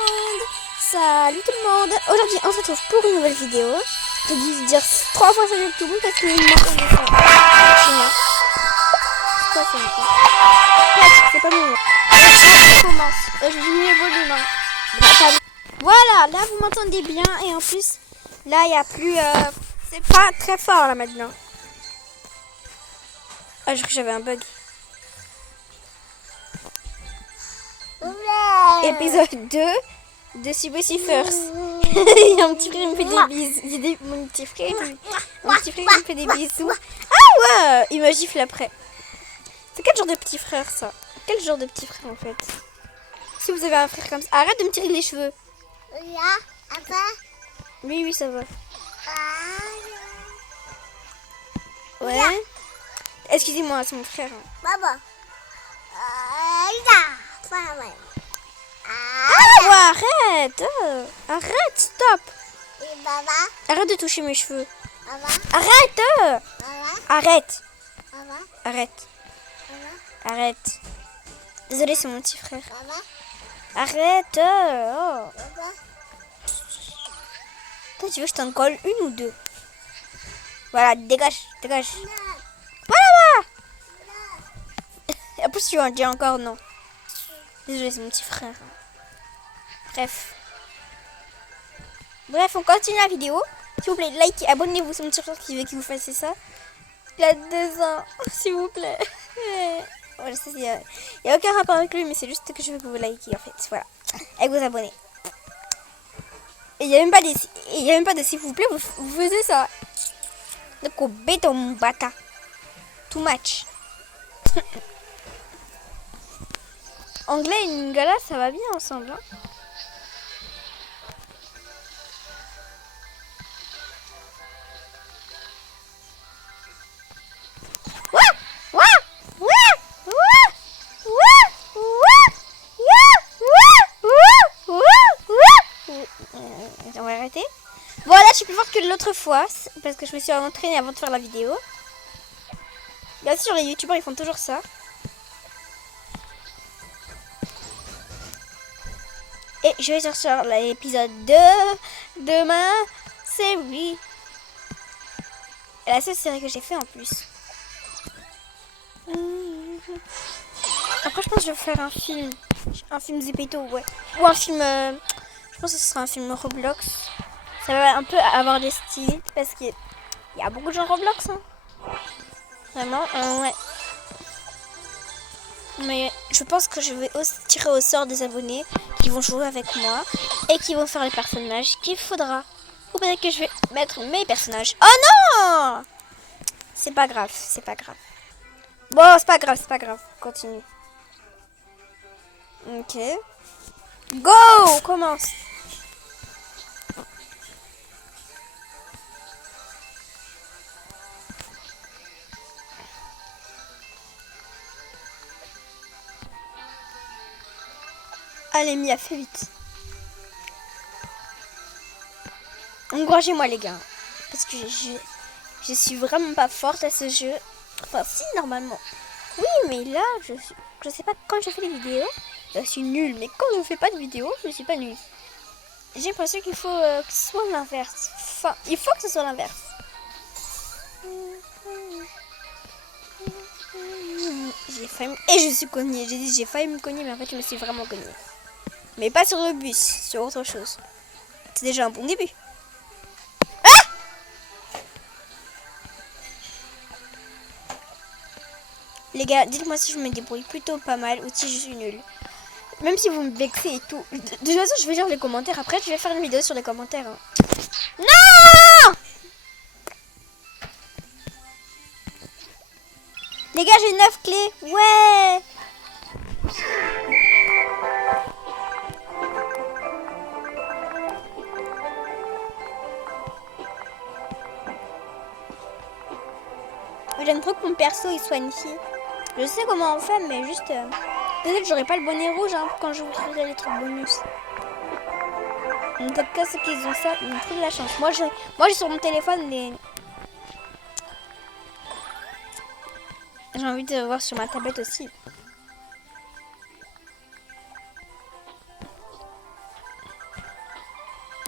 monde. Salut tout le monde. Aujourd'hui on se retrouve pour une nouvelle vidéo. J'ai dû dire 3 fois salut tout le monde parce qu'il manque de ça. C'est quoi ça encore? C'est pas mieux. On commence. Je diminue le volume. Hein. Voilà, là vous m'entendez bien et en plus là il n'y a plus... c'est pas très fort là maintenant. Ah, je crois que j'avais un bug. Épisode 2 de Subway Surfers. Il y a un petit frère qui me fait des bisous. Mon petit frère qui me fait des bisous. Ah ouais, il me gifle après. C'est quel genre de petit frère ça? Quel genre de petit frère en fait? Si vous avez un frère comme ça, arrête de me tirer les cheveux. Oui, ça va. Ouais. Excusez-moi, c'est mon frère. Ah, arrête! Arrête, stop! Arrête de toucher mes cheveux. Arrête! Arrête! Arrête! Arrête! Désolée, c'est mon petit frère. Arrête! Oh. Toi, tu veux que je t'en colle une ou deux? Voilà, dégage, dégage. Voilà! En plus, tu en dis encore non. Désolée, c'est mon petit frère. Bref, on continue la vidéo. S'il vous plaît, likez, abonnez-vous sur mon petit frère qui veut que vous fassiez ça. Il a 2 ans, s'il vous plaît. Voilà, il n'y a aucun rapport avec lui, mais c'est juste que je veux que vous likez en fait. Voilà, et que vous abonnez. Et il n'y a même pas de s'il vous plaît, vous faisiez ça. Donc, au béton, bata. Too much. Anglais et Lingala, ça va bien ensemble. Hein. On va arrêter. Bon, là, je suis plus forte que l'autre fois parce que je me suis entraînée avant de faire la vidéo. Bien sûr, les youtubeurs ils font toujours ça. Et je vais sortir l'épisode 2 demain. C'est oui. Et la seule série que j'ai fait en plus. Après, je pense que je vais faire un film. Un film Zepeto, ouais. Ou un film... je pense que ce sera un film Roblox. Ça va un peu avoir des styles parce qu'il y a beaucoup de gens Roblox. Hein. Vraiment, ouais. Mais je pense que je vais aussi tirer au sort des abonnés qui vont jouer avec moi et qui vont faire les personnages qu'il faudra. Ou peut-être que je vais mettre mes personnages. Oh non! C'est pas grave, c'est pas grave. Bon, c'est pas grave. Continue. Ok. Go! On commence. Allez, Mia, fais vite. Encouragez-moi, les gars. Parce que je suis vraiment pas forte à ce jeu. Enfin, si, normalement. Oui, mais là, je sais pas, quand je fais les vidéos, je suis nulle. Mais quand je fais pas de vidéos, je suis pas nulle. J'ai l'impression qu'il faut que ce soit l'inverse. Enfin, il faut que ce soit l'inverse. J'ai failli... Et je suis cognée. J'ai dit j'ai failli me cogner, mais en fait, je me suis vraiment cognée. Mais pas sur le bus, sur autre chose. C'est déjà un bon début. Ah! Les gars, dites-moi si je me débrouille plutôt pas mal ou si je suis nulle. Même si vous me vexez et tout. De toute façon, je vais lire les commentaires. Après, je vais faire une vidéo sur les commentaires. Hein. Non! Les gars, j'ai 9 clés. Ouais! J'aime trop que mon perso il soit une fille. Je sais comment on fait, mais juste... peut-être que j'aurai pas le bonnet rouge hein, quand je vous ferai les trucs bonus. En tout cas, ceux qui ont ça, ils ont trop de la chance. Moi, j'ai sur mon téléphone des... J'ai envie de voir sur ma tablette aussi.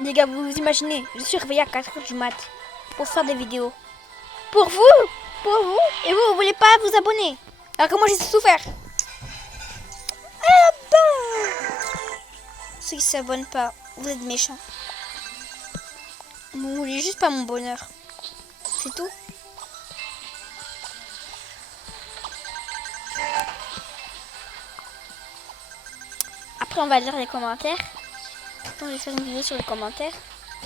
Les gars, vous imaginez, je suis réveillée à 4h du mat pour faire des vidéos. Pour vous. Et vous voulez pas vous abonner. Alors que moi, j'ai souffert. Ah bah. Ceux qui s'abonnent pas, vous êtes méchants. Vous voulez juste pas mon bonheur. C'est tout. Après, on va lire les commentaires. Attends, je vais faire une vidéo sur les commentaires.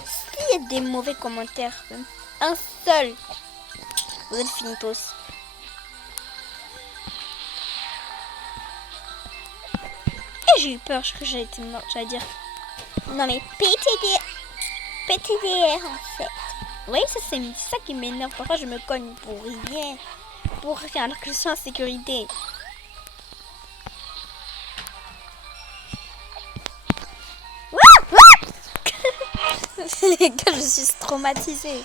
S'il y a des mauvais commentaires, même un seul, vous êtes finitos. Et j'ai eu peur, je crois que j'allais être morte, j'allais dire. Non mais PTDR en fait. Vous voyez, ça c'est ça qui m'énerve. Parfois je me cogne pour rien. Pour rien, alors que je suis en sécurité. Les gars, je suis traumatisée.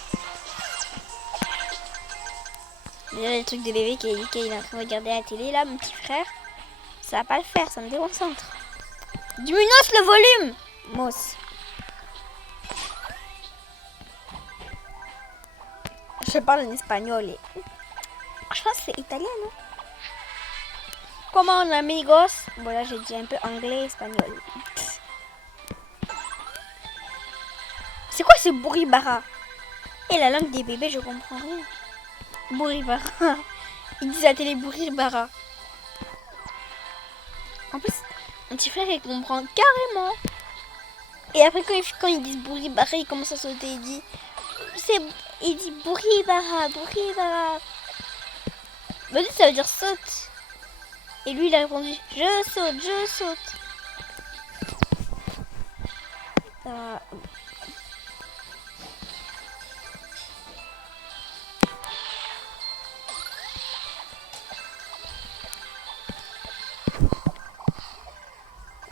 Déjà les trucs de bébé qui il est en train de regarder la télé là, mon petit frère. Ça va pas le faire, ça me déconcentre. Diminue le volume, Moss. Je parle en espagnol. Je pense que c'est italien, non? Comment on amigos? Bon là j'ai dit un peu anglais, espagnol. C'est quoi ce bourribara? Et la langue des bébés, je comprends rien. Bourribara. Ils disent à la télé bourribara. En plus, mon petit frère il comprend carrément. Et après quand ils disent bourribara, il commence à sauter. Il dit bourribara. Bah ça veut dire saute. Et lui il a répondu je saute.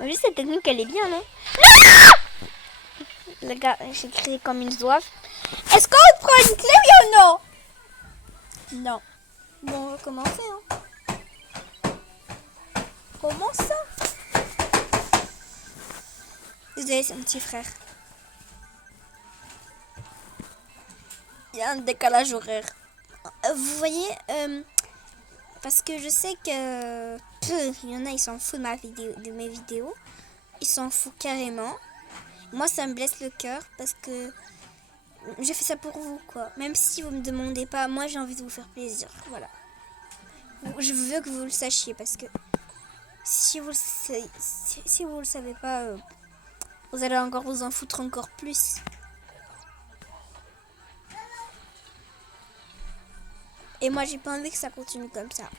Oui, cette technique elle est bien, non? Le gars, j'ai crié comme une zouave. Est-ce qu'on prend une clé, oui ou non? Non. Bon, on va commencer, hein. Comment ça? Désolé, c'est mon petit frère. Il y a un décalage horaire. Vous voyez, parce que je sais que il y en a, ils s'en foutent de mes vidéos. Ils s'en foutent carrément. Moi, ça me blesse le cœur parce que j'ai fait ça pour vous, quoi. Même si vous me demandez pas, moi, j'ai envie de vous faire plaisir. Voilà. Je veux que vous le sachiez parce que si vous le savez pas, vous allez encore vous en foutre encore plus. Et moi, j'ai pas envie que ça continue comme ça.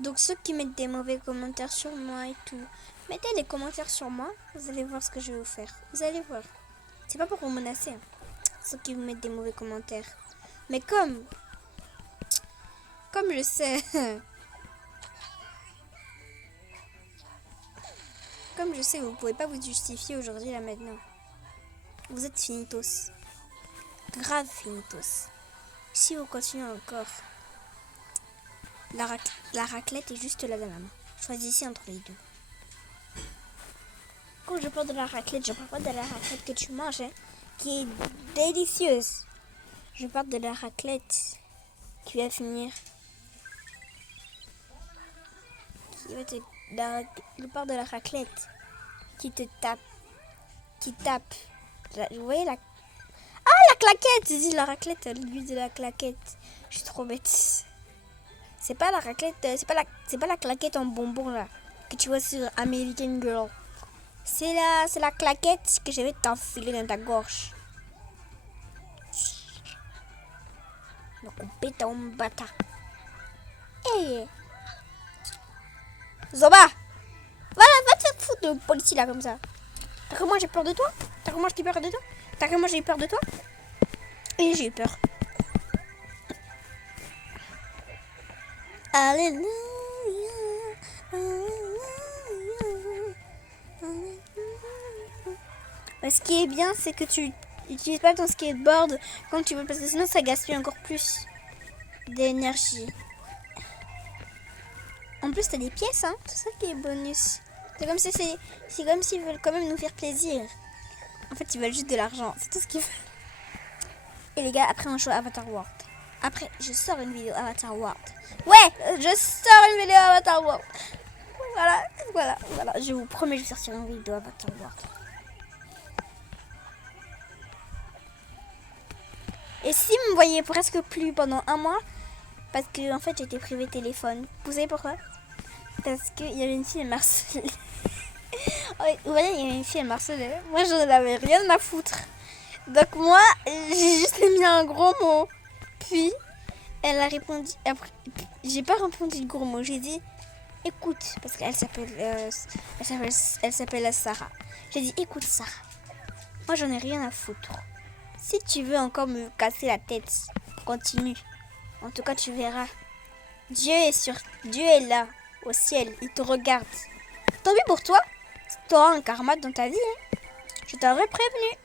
Donc ceux qui mettent des mauvais commentaires sur moi et tout, mettez des commentaires sur moi, vous allez voir ce que je vais vous faire. Vous allez voir. C'est pas pour vous menacer, hein. Ceux qui vous mettent des mauvais commentaires. Mais comme je sais, comme je sais, vous pouvez pas vous justifier aujourd'hui là maintenant. Vous êtes finitos. Grave finitos. Si vous continuez encore. La raclette est juste là dans la main. Choisissez entre les deux. Quand je parle de la raclette, je parle pas de la raclette que tu manges, hein, qui est délicieuse. Je parle de la raclette qui va finir. Je parle de la raclette qui te tape. Qui tape. Vous voyez la... Ah, la claquette! J'ai dit la raclette, l'huile de la claquette. Je suis trop bête. C'est pas la raclette, c'est pas la claquette en bonbon là que tu vois sur American Girl. C'est la claquette que je vais t'enfiler dans ta gorge. Donc on pète en bata. Hey. Zoba, voilà, va te faire foutre de policier là comme ça. T'as que moi j'ai peur de toi? T'as que moi j'ai peur de toi? T'as que moi j'ai peur de toi? Et j'ai eu peur. Alléluia. Ce qui est bien, c'est que tu n'utilises pas ton skateboard quand tu veux, parce que sinon ça gaspille encore plus d'énergie. En plus, t'as des pièces, hein. C'est ça qui est bonus. C'est comme si c'est comme s'ils veulent quand même nous faire plaisir. En fait, ils veulent juste de l'argent. C'est tout ce qu'ils veulent. Et les gars, après on joue à Avatar World. Après, je sors une vidéo Avatar World. Ouais, je sors une vidéo Avatar World. Voilà. Je vous promets, je vais sortir une vidéo Avatar World. Et si vous me voyez presque plus pendant un mois, parce que en fait j'étais privée téléphone. Vous savez pourquoi? Parce qu'il y avait une fille à Marseille. Vous voyez, il y avait une fille à Marseille. Moi, j'en avais rien à foutre. Donc moi, j'ai juste mis un gros mot. Puis, elle a répondu. Après, j'ai pas répondu le gros mot. J'ai dit, écoute, parce qu'elle s'appelle, elle s'appelle Sarah. J'ai dit, écoute Sarah, moi j'en ai rien à foutre. Si tu veux encore me casser la tête, continue. En tout cas, tu verras. Dieu est là, au ciel. Il te regarde. Tant pis pour toi. Tu auras un karma dans ta vie. Hein. Je t'aurais prévenu.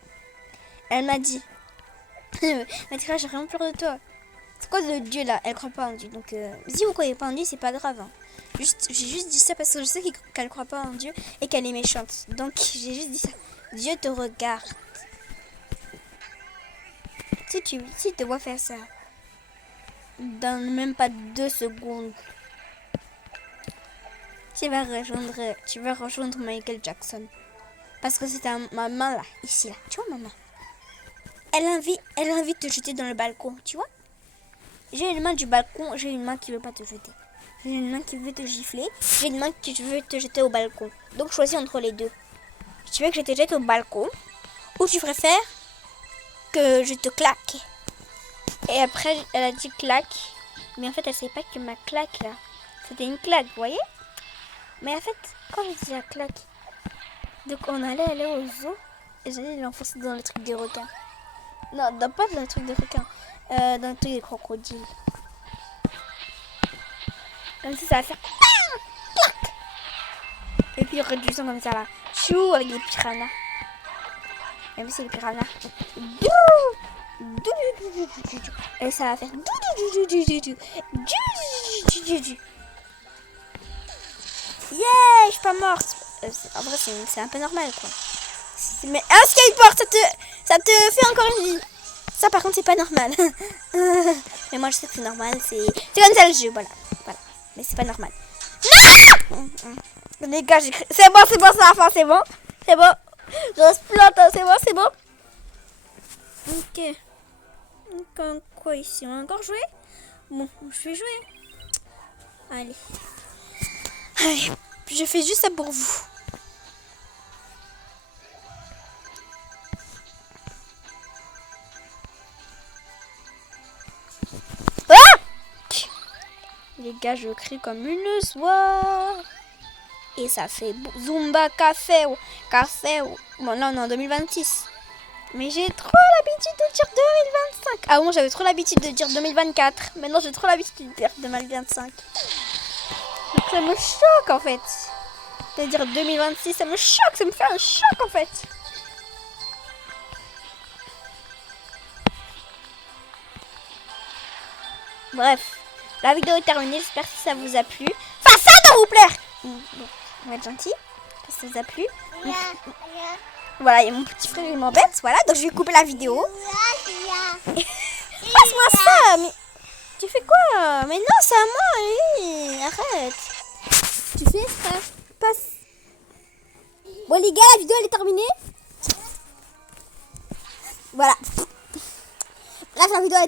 Elle m'a dit. Elle m'a dit, j'ai vraiment peur de toi. C'est quoi le Dieu là? Elle croit pas en Dieu. Donc, si vous croyez pas en Dieu, c'est pas grave. Hein. J'ai juste dit ça parce que je sais qu'elle croit pas en Dieu et qu'elle est méchante. Donc, j'ai juste dit ça. Dieu te regarde. Si te vois faire ça, dans même pas 2 secondes, tu vas rejoindre Michael Jackson. Parce que c'est ma main là, ici là. Tu vois ma main? Elle a envie de te jeter dans le balcon, tu vois? J'ai une main du balcon, j'ai une main qui veut pas te jeter. J'ai une main qui veut te gifler, j'ai une main qui veut te jeter au balcon. Donc choisis entre les deux. Tu veux que je te jette au balcon ou tu préfères que je te claque? Et après, elle a dit claque. Mais en fait, elle savait pas que ma claque là, c'était une claque, vous voyez? Mais en fait, quand je dis la claque, donc on allait aller au zoo et j'allais l'enfoncer dans le truc des requins. Non, pas dans le truc des requins, dans le truc des crocodiles. Comme si ça va faire clac. Et puis il y aurait du son comme ça là. Chou avec les piranhas. Même si c'est les piranhas. Et ça va faire yeah, je suis pas morte. En vrai, c'est un peu normal quoi. Mais un skateboard, ça te fait encore une vie. Ça par contre c'est pas normal. Mais moi je sais que c'est normal. C'est comme ça le jeu, voilà. Mais c'est pas normal. Non les gars, c'est bon, c'est la fin, c'est bon. C'est bon. Je reste plante, c'est bon. Ok. Donc, quoi ici? On va encore jouer? Bon, je vais jouer. Allez, je fais juste ça pour vous. Ah! Les gars, je crie comme une soie. Et ça fait Zumba café. Bon, non, 2026. Mais j'ai trop l'habitude de dire 2025. Ah bon, j'avais trop l'habitude de dire 2024. Maintenant, j'ai trop l'habitude de dire 2025. Donc ça me choque en fait. De dire 2026, ça me choque. Ça me fait un choc en fait. Bref, la vidéo est terminée. J'espère que ça vous a plu. Enfin, ça doit vous plaire. Bon, on va être gentil. Que ça vous a plu. Voilà, et mon petit frère il m'embête, voilà, donc je vais couper la vidéo. Passe-moi ça, mais tu fais quoi? Mais non, c'est à moi, oui, arrête. Tu fais ça, passe. Bon les gars, la vidéo elle est terminée. Voilà. Bref, la vidéo est